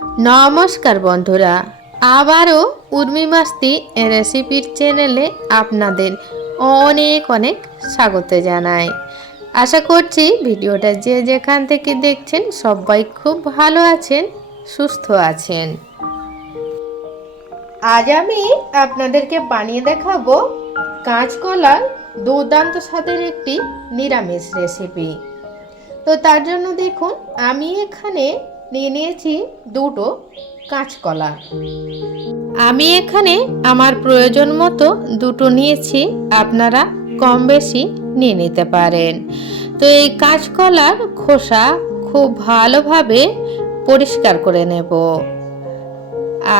নমস্কার বন্ধুরা, আবারও উর্মি মাস্তি রেসিপির চ্যানেলে আপনাদের অনেক অনেক স্বাগত জানাই। আশা করছি ভিডিওটা যে যেখান থেকে দেখছেন সবাই খুব ভালো আছেন, সুস্থ আছেন। আজ আমি আপনাদেরকে বানিয়ে দেখাবো কাঁচকলার দুর্দান্ত স্বাদের একটি নিরামিষ রেসিপি। তো তার জন্য দেখুন, আমি এখানে নিয়ে নিয়েছি দুটো কাঁচকলা। আমি এখানে আমার প্রয়োজন মতো দুটো নিয়েছি, আপনারা কম বেশি নিয়ে নিতে পারেন। তো এই কাঁচকলার খোসা খুব ভালোভাবে পরিষ্কার করে নেব।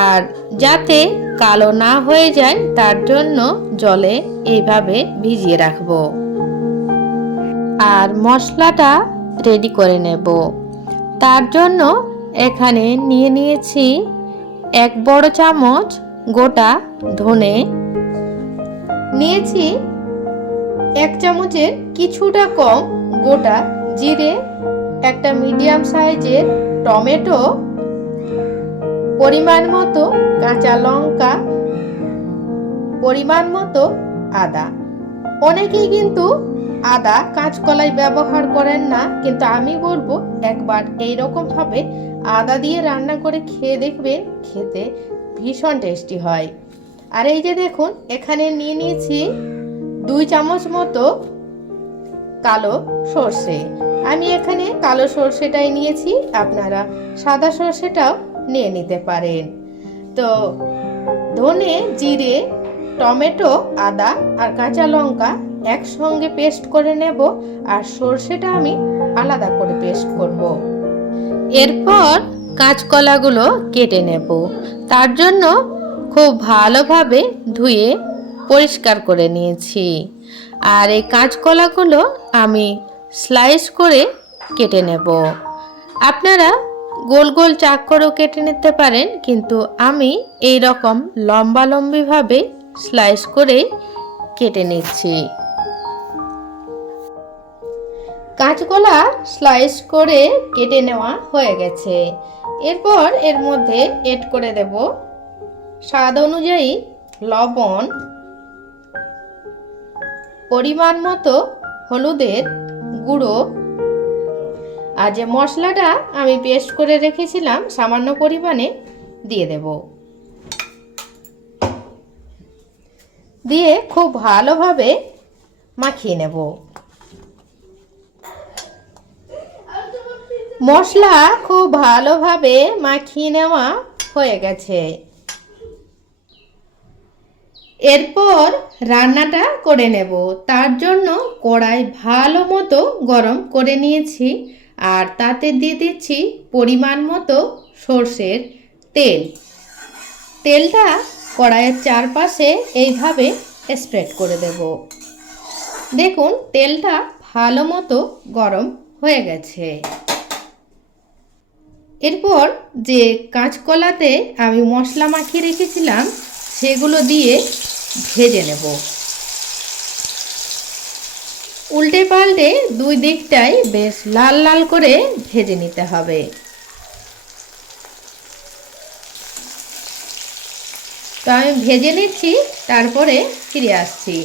আর যাতে কালো না হয়ে যায়, তার জন্য জলে এইভাবে ভিজিয়ে রাখব। আর মশলাটা রেডি করে নেব। তার জন্য এখানে নিয়ে নিয়েছি এক বড় চামচ গোটা ধনে। নিয়েছি এক চামচের কিছুটা কম গোটা জিরে, একটা মিডিয়াম সাইজের টমেটো, পরিমাণ মতো কাঁচা লঙ্কা, পরিমাণ মতো আদা। অনেকেই কিন্তু আদা কাঁচকলাই ব্যবহার করেন না, কিন্তু আমি বলব একবার এই রকম ভাবে আদা দিয়ে রান্না করে খেয়ে দেখবেন খেতে ভীষণ টেস্টি হয়। আর এই যে দেখুন, এখানে নিয়ে নিয়েছি দুই চামচ মতো কালো সর্ষে। আমি এখানে কালো সর্ষেটাই নিয়েছি, আপনারা সাদা সর্ষেটাও নিয়ে নিতে পারেন। তো ধনে, জিরে, টমেটো, আদা আর কাঁচা লঙ্কা একসঙ্গে পেস্ট করে নেব আর সর্ষেটা আমি আলাদা করে পেস্ট করব। এরপর কাঁচকলাগুলো কেটে নেব। তার জন্য খুব ভালোভাবে ধুয়ে পরিষ্কার করে নিয়েছি। আর এই কাঁচকলাগুলো আমি স্লাইস করে কেটে নেব। আপনারা গোল গোল চাক করেও কেটে নিতে পারেন, কিন্তু আমি এই রকম লম্বা লম্বিভাবে স্লাইস করে কেটে নিচ্ছি। কাঁচকলা স্লাইস করে কেটে নেওয়া হয়ে গেছে। এরপর এর মধ্যে এড করে দেব স্বাদ অনুযায়ী লবণ, পরিমাণ মতো হলুদের গুঁড়ো। আর যে মশলাটা আমি পেস্ট করে রেখেছিলাম, সামান্য পরিমাণে দিয়ে দেব। দিয়ে খুব ভালোভাবে মাখিয়ে নেব। মশলা খুব ভালোভাবে মাখিয়ে নেওয়া হয়ে গেছে। এরপর রান্নাটা করে নেব। তার জন্য কড়াই ভালো মতো গরম করে নিয়েছি আর তাতে দিয়ে দিচ্ছি পরিমাণ মতো সর্ষের তেল। তেলটা কড়াইয়ের চারপাশে এইভাবে স্প্রেড করে দেব। দেখুন, তেলটা ভালো মতো গরম হয়ে গেছে। এরপর যে কাঁচকলাতে আমি মশলা মাখিয়ে রেখেছিলাম, সেগুলো দিয়ে ভেজে নেব। উল্টে পাল্টে দুই দিকটাই বেশ লাল লাল করে ভেজে নিতে হবে। তো আমি ভেজে নিচ্ছি, তারপরে ফিরে আসছি।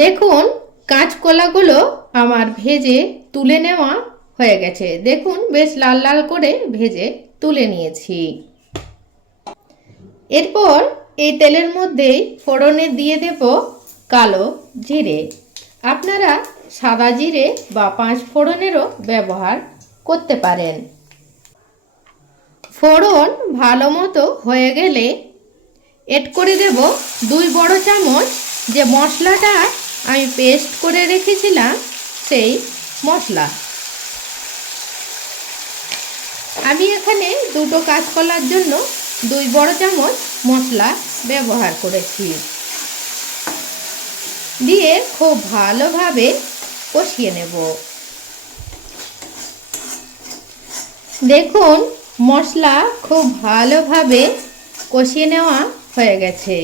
দেখুন কাঁচকলাগুলো আমার ভেজে তুলে নেওয়া হয়ে গেছে। দেখুন, বেশ লাল লাল করে ভেজে তুলে নিয়েছি। এরপর এই তেলের মধ্যেই ফোড়নে দিয়ে দেব কালো জিরে। আপনারা সাদা জিরে বা পাঁচ ফোড়নেরও ব্যবহার করতে পারেন। ফোড়ন ভালো মতো হয়ে গেলে এড করে দেব দুই বড় চামচ যে মশলাটা আমি পেস্ট করে রেখেছিলাম সেই মশলা। আমি এখানে দুটো কাঁচকলার জন্য দুই বড় চামচ মশলা ব্যবহার করেছি। দিয়ে খুব ভালোভাবে কষিয়ে নেব। দেখুন, মশলা খুব ভালোভাবে কষিয়ে নেওয়া হয়ে গেছে।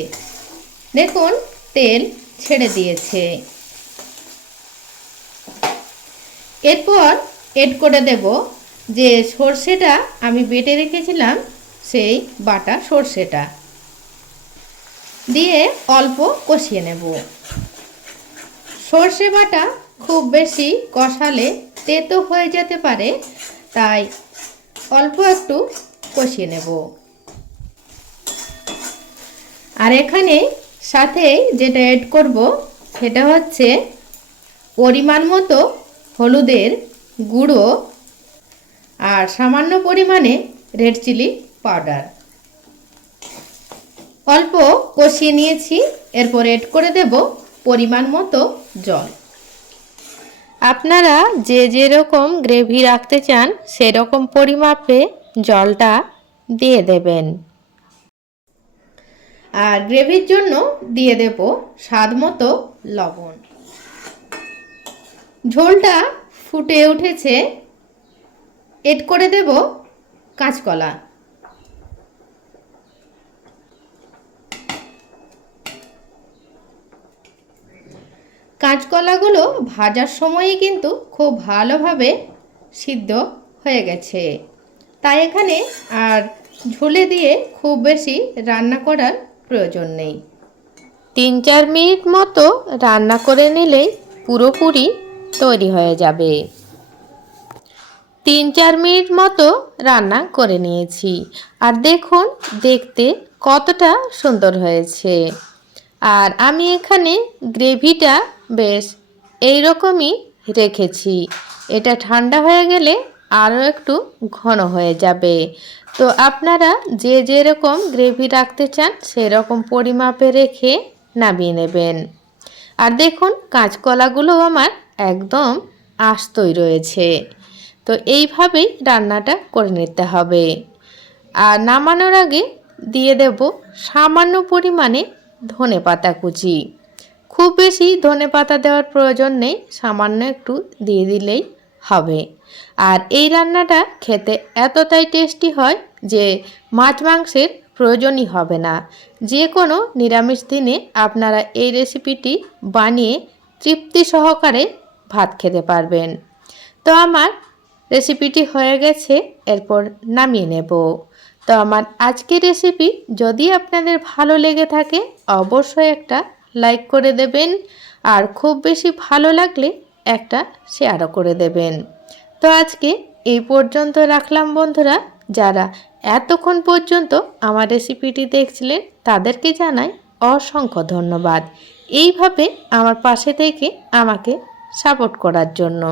দেখুন, তেল ছেড়ে দিয়েছে। এরপর এড করে দেব যে সর্ষেটা আমি বেটে রেখেছিলাম, সেই বাটা সর্ষেটা। দিয়ে অল্প কষিয়ে নেব। সর্ষে বাটা খুব বেশি কষালে তেতো হয়ে যেতে পারে, তাই অল্প একটু কষিয়ে নেব। আর এখানে সাথে যেটা এড করব, সেটা হচ্ছে পরিমাণ মতো হলুদের গুঁড়ো আর সামান্য পরিমাণে রেড চিলি পাউডার অল্প কষিয়ে নিয়েছি, এরপর এড করে দেব পরিমাণ মতো জল। আপনারা যে যেরকম গ্রেভি রাখতে চান, সেরকম পরিমাপে জলটা দিয়ে দেবেন। আর গ্রেভির জন্য দিয়ে দেব স্বাদ মতো লবণ। ঝোলটা ফুটে উঠেছে। এড করে দেব কাঁচকলা। কাঁচকলাগুলো ভাজার সময়ই কিন্তু খুব ভালোভাবে সিদ্ধ হয়ে গেছে। তাই এখানে আর ঝোলে দিয়ে খুব বেশি রান্না করার প্রয়োজন নেই। তিন চার মিনিট মতো রান্না করে নিলেই পুরোপুরি তৈরি হয়ে যাবে। তিন চার মিনিট মতো রান্না করে নিয়েছি। আর দেখুন, দেখতে কতটা সুন্দর হয়েছে। আর আমি এখানে গ্রেভিটা বেশ এই রকমই রেখেছি। এটা ঠান্ডা হয়ে গেলে আরও একটু ঘন হয়ে যাবে। তো আপনারা যে যেরকম গ্রেভি রাখতে চান, সেরকম পরিমাপে রেখে নামিয়ে নেবেন। আর দেখুন, কাঁচকলাগুলো আমার একদম আস্তই রয়েছে। তো এইভাবেই রান্নাটা করে নিতে হবে। আর নামানোর আগে দিয়ে দেব সামান্য পরিমাণে ধনে পাতা কুচি। খুব বেশি ধনে পাতা দেওয়ার প্রয়োজন নেই, সামান্য একটু দিয়ে দিলেই হবে। আর এই রান্নাটা খেতে এতটাই টেস্টি হয় যে মাছ মাংসের প্রয়োজনই হবে না। যে কোনো নিরামিষ দিনে আপনারা এই রেসিপিটি বানিয়ে তৃপ্তি সহকারে ভাত খেতে পারবেন। তো আমার রেসিপিটি হয়ে গেছে, এরপর নামিয়ে নেব। তো আমার আজকের রেসিপি যদি আপনাদের ভালো লেগে থাকে, অবশ্যই একটা লাইক করে দেবেন। আর খুব বেশি ভালো লাগলে একটা শেয়ারও করে দেবেন। তো আজকে এই পর্যন্ত রাখলাম বন্ধুরা। যারা এতক্ষণ পর্যন্ত আমার রেসিপিটি দেখছিলেন, তাদেরকে জানাই অসংখ্য ধন্যবাদ। এইভাবে আমার পাশে থেকে আমাকে সাপোর্ট করার জন্য।